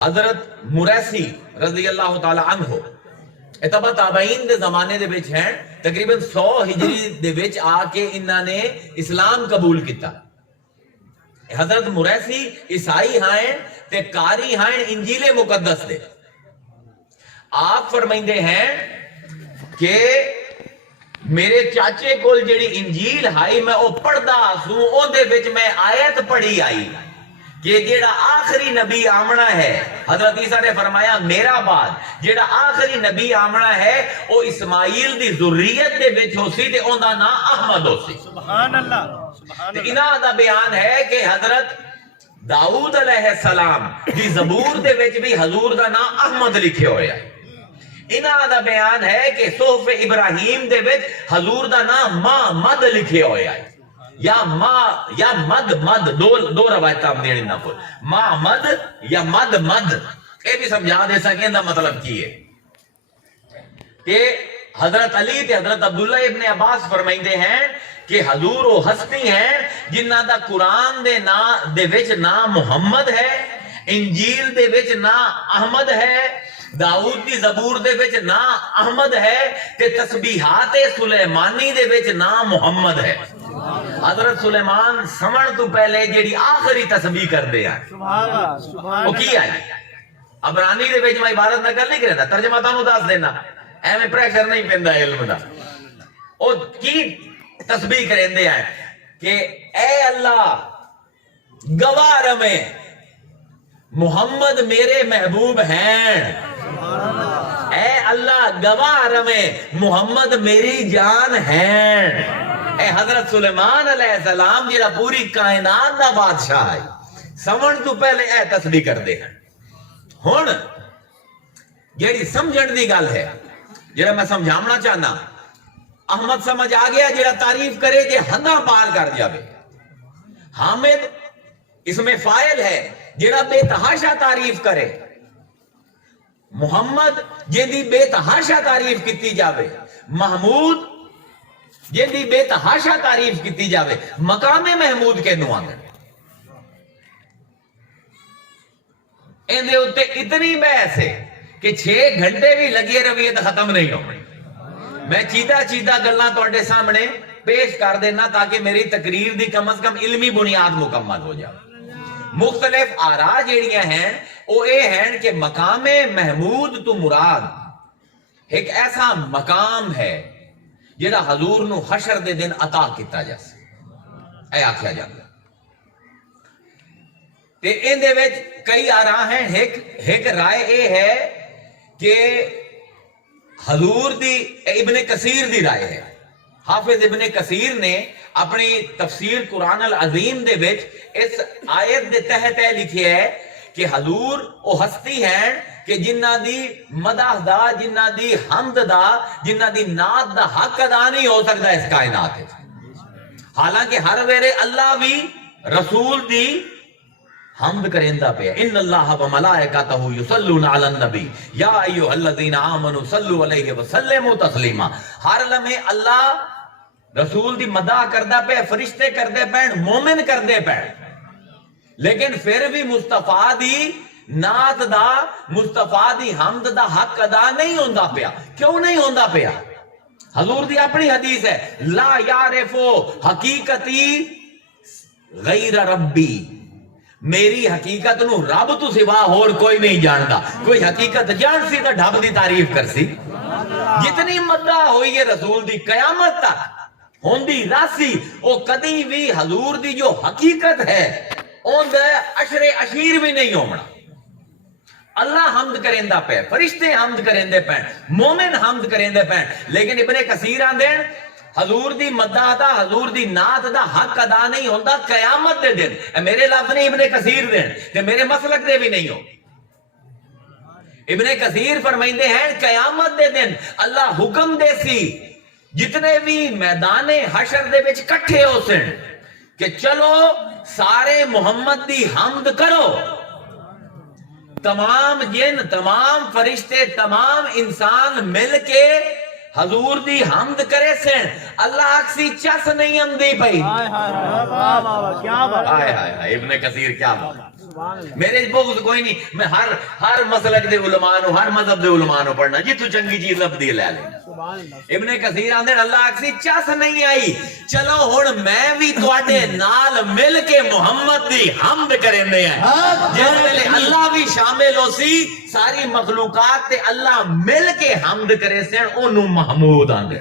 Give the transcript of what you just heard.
حضرت مریسی رضی اللہ تعالی عنہ اتبا تابعین دے زمانے دے وچ ہیں، تقریباً 100 ہجری دے وچ آ کے انہاں نے اسلام قبول کیتا۔ حضرت مریسی عیسائی ہیں تے قاری ہیں انجیل مقدس دے۔ آپ فرمائندے ہیں کہ میرے چاچے کول جڑی انجیل ہائی میں او پڑھدا سوں، او دے وچ میں آیت پڑھی آئی کہ جیڑا آخری نبی آمنا ہے، حضرت عیسیٰ نے فرمایا میرا بعد جیڑا آخری نبی آمنا ہے او اسماعیل دی ذریت دے وچ ہو سی تے اوندا نام احمد ہو سی۔ سبحان اللہ۔ انہاں دا بیان ہے کہ حضرت داؤد علیہ السلام دی زبور دے وچ بھی حضور دا نام احمد لکھے ہویا ہے۔ انہاں دا بیان ہے کہ صحف ابراہیم دے وچ حضور دا نام مد لکھے ہویا ہے، یا مد دو روایتاں دینے نہ کو مد یا مد اے بھی سمجھا دے سکیں دا مطلب کی ہے کہ حضرت علی تے حضرت عبداللہ ابن عباس فرمائندے ہیں کہ حضور وہ ہستی ہیں جنہ دا قرآن دے وچ نام محمد ہے، انجیل دے وچ نام احمد ہے، داؤد دی زبور دے وچ نام احمد ہے تے تسبیحات سلیمانی دے وچ نام محمد ہے۔ حضرت سلیمان سمن تو پہلے جیڑی آخری تسبیح کر دے ہیں وہ کی آئی؟ عبرانی دے وچ میں عبارت نہ کر نہیں کرتا، ترجمہ تانوں دس دینا، میں پریشر نہیں پیندا علم دا۔ او کی تسبیح کریں دے ہیں کہ اے اللہ گواہ رمے محمد میرے محبوب ہیں، اے اللہ گواہ رمے محمد میری جان ہیں۔ اے حضرت سلیمان علیہ السلام جیڑا پوری کائنات دا بادشاہ ہے، سمجھ تو پہلے اے تسبیح کر دے ہیں۔ ہن جیڑی سمجھن دی گل ہے، جیڑا میں سمجھامنا چاہنا، احمد سمجھ آ گیا جیڑا تعریف کرے جے حداں پار کر جاوے۔ حامد اس میں فاعل ہے جیڑا بے تحاشا تعریف کرے۔ محمد جیدی بے تحاشا تعریف کیتی جاوے، محمود جیدی بے تحاشا تعریف کیتی جاوے۔ مقام محمود کے نو آندے اندے اتے اتنی بحث ہے کہ 6 گھنٹے بھی لگے رویے تو ختم نہیں ہو۔ میں چیدہ گلنا توڑے سامنے پیش کر دینا تاکہ میری تقریر دی کم از کم علمی بنیاد مکمل ہو جائے۔ مختلف آراء جیڑیاں ہیں وہ اے ہیں کہ مقام محمود تو مراد ایک ایسا مقام ہے جیڑا حضور نو حشر دے دن عطا کیتا جاسے، اے آکھیا جاتا تے ان دے وچ کئی آراء ہیں۔ ایک رائے اے ہے کہ حضور دی ابن کثیر دی رائے ہے۔ حافظ ابن کثیر نے اپنی تفسیر قرآن العظیم دے وچ اس آیت دے تحت لکھی ہے کہ حضور او ہستی ہیں کہ جنہ دی مدح دا، جنہ دی حمد دا، جنہ دی نعت دا حق ادا نہیں ہو سکتا اس کائنات ہے۔ حالانکہ ہر ویرے اللہ بھی رسول دی حمد کرندہ پہ ان اللہ و ملائکتہ یصلون علی النبی یا ایھا الذین آمنوا صلوا علیہ وسلموا تسلیما۔ ہر لمحے اللہ رسول دی مدح کردہ پہ، فرشتے کردے پہ، مومن کردے پہ، لیکن پھر بھی مصطفیٰ دی نعت دا، مصطفیٰ دی حمد دا حق ادا نہیں ہوندا پیا۔ کیوں نہیں ہوندا پیا؟ حضور دی اپنی حدیث ہے لا یعرفو حقیقتی غیر ربی، میری حقیقت نو رب تو سوا اور کوئی نہیں جانتا۔ کوئی حقیقت جان سی تو ڈھب دی تعریف کر سی۔ جتنی مدح ہوئی ہے رسول دی قیامت تک ہوندی راسی، وہ کدی بھی حضور دی جو حقیقت ہے اون دے عشر عشیر بھی نہیں ہونا۔ اللہ حمد کرندہ پہ، فرشتے حمد کرندے پہ، مومن حمد کرندے پہ، لیکن ابن کثیر آندے حضور دی مدح دا، حضور دی نعت دا حق ادا نہیں ہوتا قیامت دے دن۔ میرے لفظ نہیں ابن کثیر دے تے میرے مسلک دے بھی نہیں ہو۔ ابن کثیر فرمائندے ہیں قیامت دے دن اللہ حکم دے سی جتنے بھی میدان حشر دے وچ کٹھے ہو سن کہ چلو سارے محمد دی حمد کرو۔ تمام جن، تمام فرشتے، تمام انسان مل کے حضور دی حمد کرے سن، اللہ اکسی چس نہیں اندی پئی۔ ابن کثیر کیا بات میرے بغض کوئی نہیں، میں ہر مسلک دے علماء نو، ہر مذہب دے علماء نو پڑھنا، جی تو چنگی چیز لبدی لے لیں۔ ابن کثیر آندے اللہ اکسی چس نہیں آئی، چلو ہن میں بھی تواڈے نال مل کے محمد دی حمد کرنے ہیں، جس ویلے اللہ بھی شامل ہو سی، ساری مخلوقات تے اللہ مل کے حمد کرے سن، اونوں محمود آندے۔